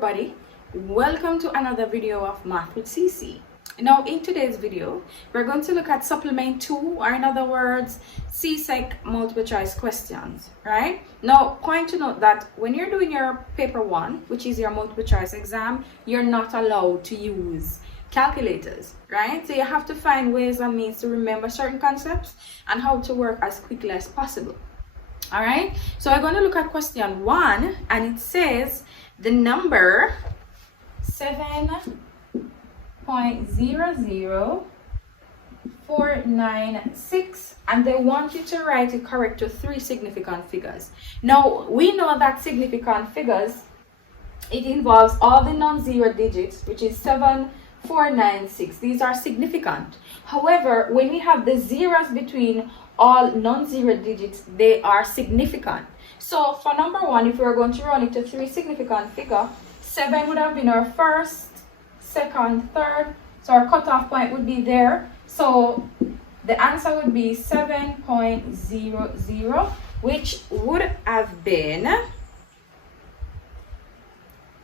everybody, welcome to another video of Math with CC. Now in today's video we're going to look at supplement 2, or in other words Csec multiple choice questions. Right now, point to note that when you're doing your paper 1, which is your multiple choice exam, you're not allowed to use calculators, right? So you have to find ways and means to remember certain concepts and how to work as quickly as possible. All right, so we're going to look at question 1, and it says the number 7.00496, and they want you to write it correct to 3 significant figures. Now we know that significant figures, it involves all the non-zero digits, which is 7,496. These are significant. However, when we have the zeros between all non-zero digits, they are significant. So for number 1, if we were going to run it to 3 significant figures, 7 would have been our first, second, third. So our cutoff point would be there. So the answer would be 7.00, which would have been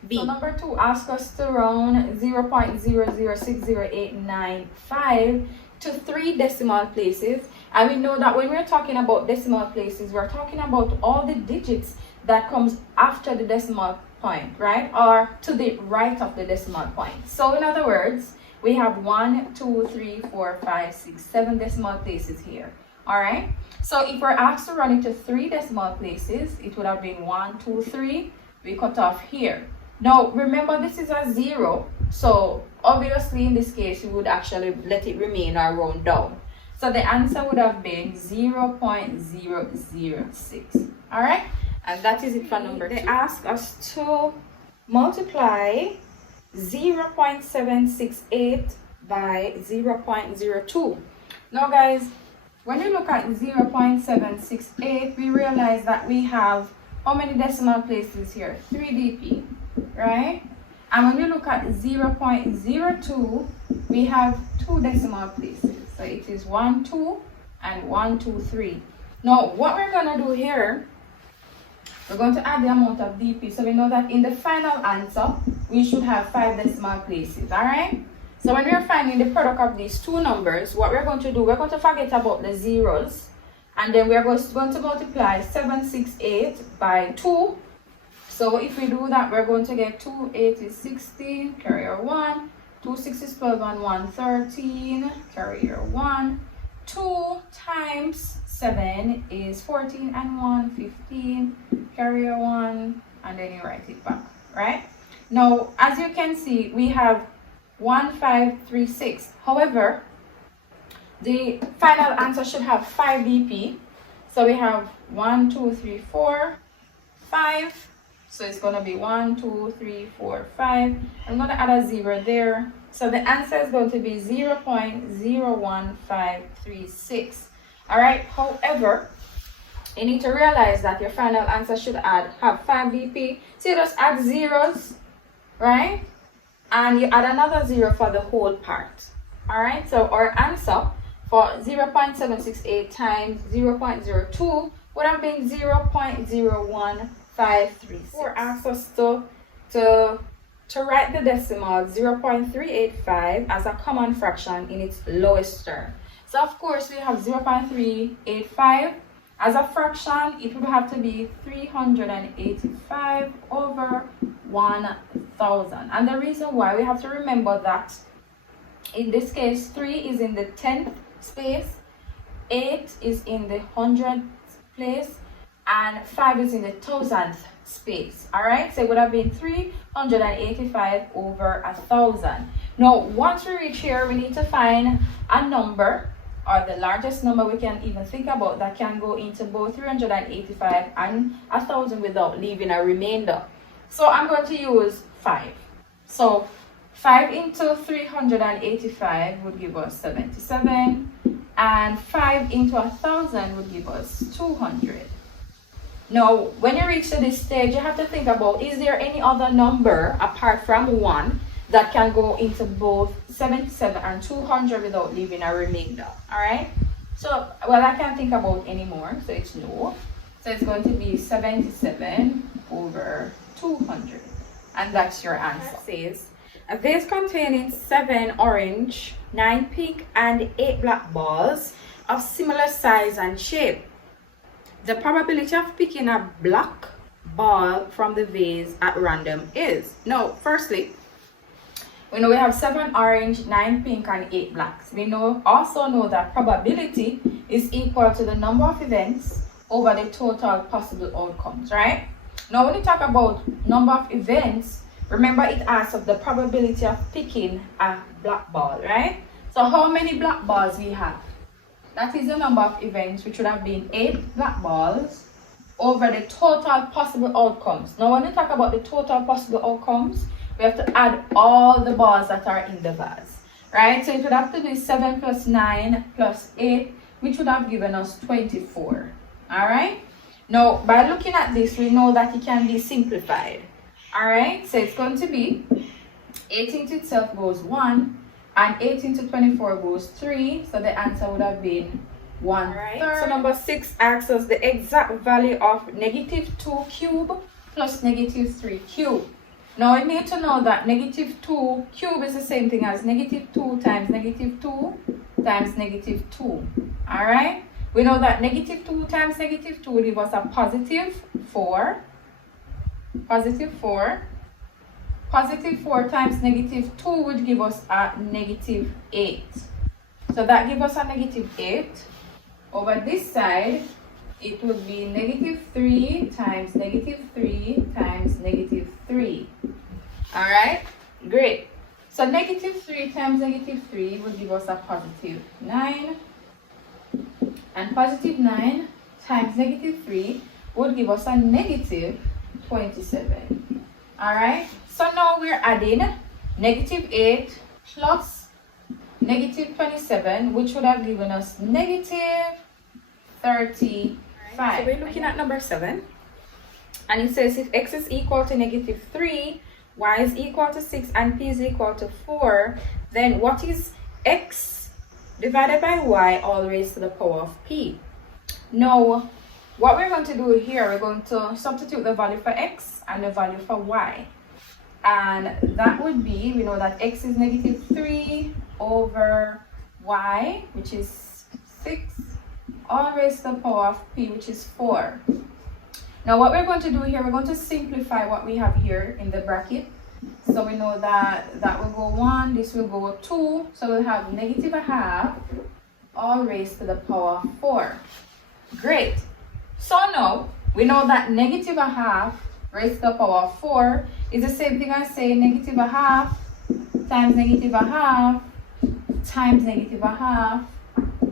B. So number 2 asks us to round 0.0060895 to 3 decimal places. And we know that when we're talking about decimal places, we're talking about all the digits that comes after the decimal point, right? Or to the right of the decimal point. So in other words, we have 1, 2, 3, 4, 5, 6, 7 decimal places here. All right. So if we're asked to run it to 3 decimal places, it would have been 1, 2, 3. We cut off here. Now remember, this is a 0. So obviously in this case, we would actually let it remain or round down. So the answer would have been 0.006. All right, and that is it for number 2. They ask us to multiply 0.768 by 0.02. Now guys, when you look at 0.768, we realize that we have how many decimal places here? 3 dp, right? And when you look at 0.02, we have 2 decimal places. So it is 1, 2, and 1, 2, 3. Now, what we're going to do here, we're going to add the amount of dp. So we know that in the final answer, we should have 5 decimal places, all right? So when we're finding the product of these 2 numbers, what we're going to do, we're going to forget about the zeros. And then we're going to multiply 768 by 2. So if we do that, we're going to get 2, 8 is 16, carrier 1. 2, 6 is 12, and 1, 13, carrier 1. 2 times 7 is 14, and 1, 15, carrier 1, and then you write it back, right? Now, as you can see, we have 1536. However, the final answer should have 5 dp. So we have 1, 2, 3, 4, 5. So it's going to be 1, 2, 3, 4, 5. I'm going to add a 0 there. So the answer is going to be 0.01536. All right. However, you need to realize that your final answer should have 5 dp. So you just add zeros, right? And you add another 0 for the whole part. All right. So our answer for 0.768 times 0.02 would have been 0.01536. Asks us to write the decimal 0.385 as a common fraction in its lowest term. So of course we have 0.385 as a fraction. It would have to be 385 over 1000. And the reason why, we have to remember that in this case 3 is in the 10th space, 8 is in the 100th place, and 5 is in the 1000th space. All right, so it would have been 385 over 1000. Now once we reach here, we need to find a number, or the largest number we can even think about, that can go into both 385 and 1000 without leaving a remainder. So I'm going to use 5. So 5 into 385 would give us 77, and 5 into 1000 would give us 200. Now, when you reach to this stage, you have to think about, is there any other number apart from 1 that can go into both 77 and 200 without leaving a remainder? All right. So, well, I can't think about anymore. So it's no. So it's going to be 77 over 200. and that's your answer. It says, a vase containing 7 orange, 9 pink, and 8 black balls of similar size and shape. The probability of picking a black ball from the vase at random is. Now, firstly, we know we have 7 orange, 9 pink, and 8 blacks. We also know that probability is equal to the number of events over the total possible outcomes, right? Now, when you talk about number of events, remember it asks of the probability of picking a black ball, right? So how many black balls we have? That is the number of events, which would have been 8 black balls over the total possible outcomes. Now, when we talk about the total possible outcomes, we have to add all the balls that are in the vase, right? So it would have to be 7 plus 9 plus 8, which would have given us 24, all right? Now, by looking at this, we know that it can be simplified, all right? So it's going to be 8 into itself goes 1, and 8 into 24 goes 3, so the answer would have been 1/3. Right. So number 6 asks us the exact value of -2 cube plus -3 cube. Now we need to know that -2 cube is the same thing as -2 times -2 times -2. All right? We know that -2 times -2 will give us a +4. +4 times -2 would give us a -8. So that gives us a -8. Over this side, it would be -3 times -3 times -3. All right, great. So -3 times -3 would give us a +9, and +9 times -3 would give us a -27. All right. So now we're adding -8 plus -27, which would have given us -35. So we're looking at number 7, and it says if x is equal to -3, y is equal to 6, and p is equal to 4, then what is x divided by y all raised to the power of p? Now, what we're going to do here, we're going to substitute the value for x and the value for y. And that would be, we know that x is -3 over y, which is 6, all raised to the power of p, which is 4. Now what we're going to do here, we're going to simplify what we have here in the bracket. So we know that that will go 1, this will go 2, so we'll have -1/2 all raised to the power of 4. Great. So now we know that -1/2 raised to the power of 4 is the same thing as saying -1/2 times -1/2 times -1/2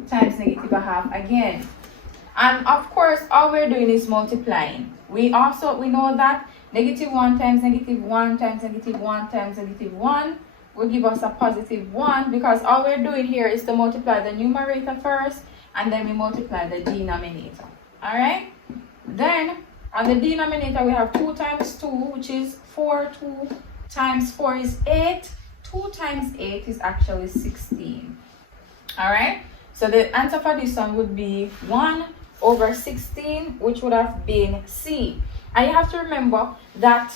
times -1/2 again. And of course, all we're doing is multiplying. We know that -1 times -1 times -1 times -1 will give us a +1, because all we're doing here is to multiply the numerator first, and then we multiply the denominator. All right? Then on the denominator, we have 2 times 2, which is 4. 2 times 4 is 8. 2 times 8 is actually 16. All right? So the answer for this one would be 1/16, which would have been C. And you have to remember that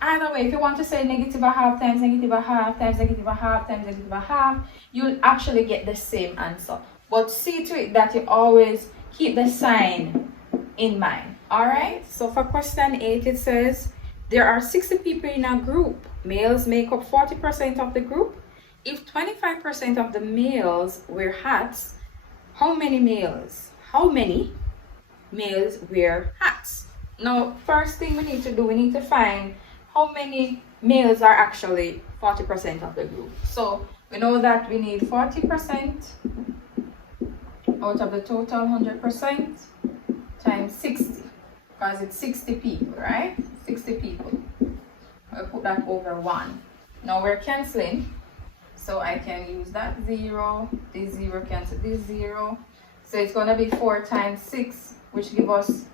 either way, if you want to say -1/2 times -1/2 times -1/2 times -1/2, you'll actually get the same answer. But see to it that you always keep the sign in mind. All right, so for question 8, it says there are 60 people in a group. Males make up 40% of the group. If 25% of the males wear hats, how many males wear hats? Now, first thing we need to do, we need to find how many males are actually 40% of the group. So we know that we need 40% out of the total 100% times 60, because it's 60 people, right? 60 people. I'll put that over 1. Now we're canceling, so I can use that 0, this 0 cancel this 0. So it's going to be 4 times 6, which gives us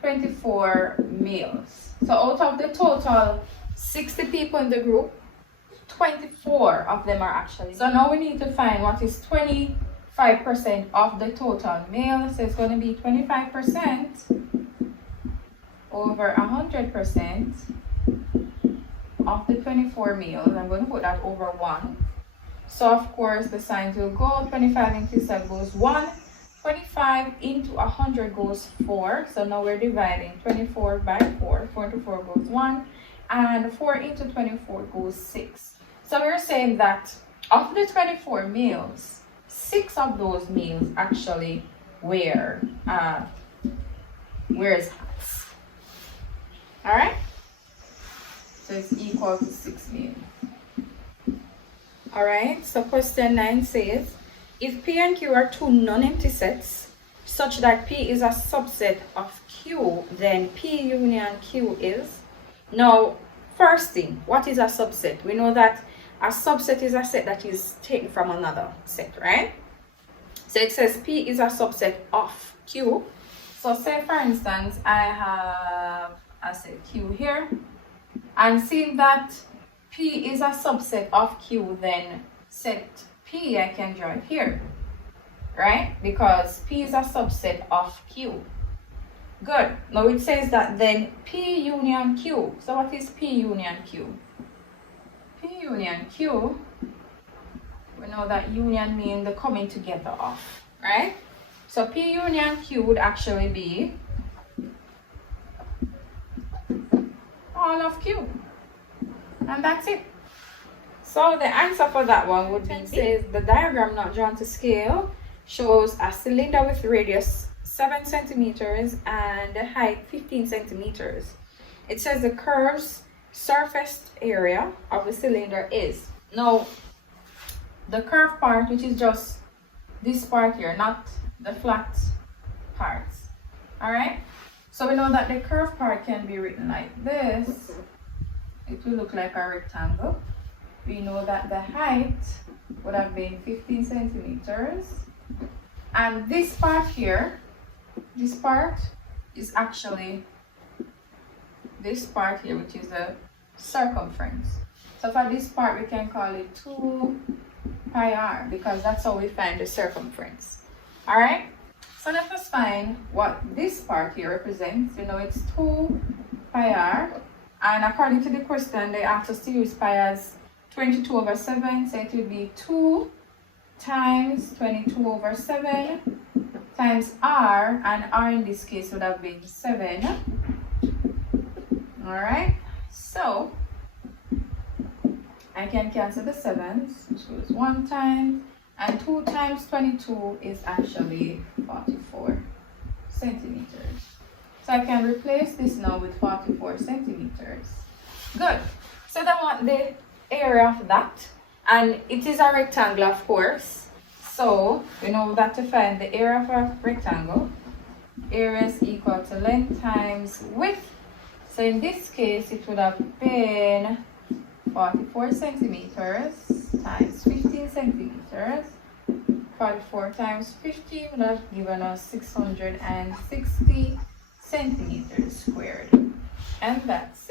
24 males. So out of the total 60 people in the group, 24 of them are actually. So now we need to find what is 25% of the total males. So it's going to be 25% over 100% of the 24 meals. I'm going to put that over 1. So of course the signs will go. 25 into 7 goes 1. 25 into 100 goes 4. So now we're dividing 24 by 4. 24 goes 1. And 4 into 24 goes 6. So we're saying that of the 24 meals, 6 of those meals actually wears hats. Alright? So it's equal to 6 meals. Alright, so question 9 says, if P and Q are two non-empty sets such that P is a subset of Q, then P union Q is. Now, first thing, what is a subset? We know that a subset is a set that is taken from another set, right? So it says P is a subset of Q. So say for instance, I have a set Q here, and seeing that P is a subset of Q, then set P I can draw it here, right? Because P is a subset of Q. Good. Now it says that then P union Q. So what is P union Q? P union Q, we know that union means the coming together of, right? So P union Q would actually be all of Q. And that's it. So the answer for that one would be, it says the diagram not drawn to scale shows a cylinder with radius 7 centimeters and height 15 centimeters. It says the curve's surface area of the cylinder is. Now, the curved part, which is just this part here, not the flat parts. Alright? So we know that the curved part can be written like this. It will look like a rectangle. We know that the height would have been 15 centimeters. And this part here, this part is actually this part here, which is the circumference. So for this part, we can call it 2 pi r, because that's how we find the circumference. Alright? So let us find what this part here represents. You know, it's 2 pi r. And according to the question, they asked us to use pi as 22 over 7. So it will be 2 times 22 over 7 times r. And r in this case would have been 7. Alright? So I can cancel the 7s. So it's 1 time. And 2 times 22 is actually 44 centimeters. So I can replace this now with 44 centimeters. Good. So then want the area of that. And it is a rectangle, of course. So we know that to find the area of a rectangle, area is equal to length times width. So in this case, it would have been 44 centimeters times 15 centimeters. 44 times 15 would have given us 660 centimeters squared. And that's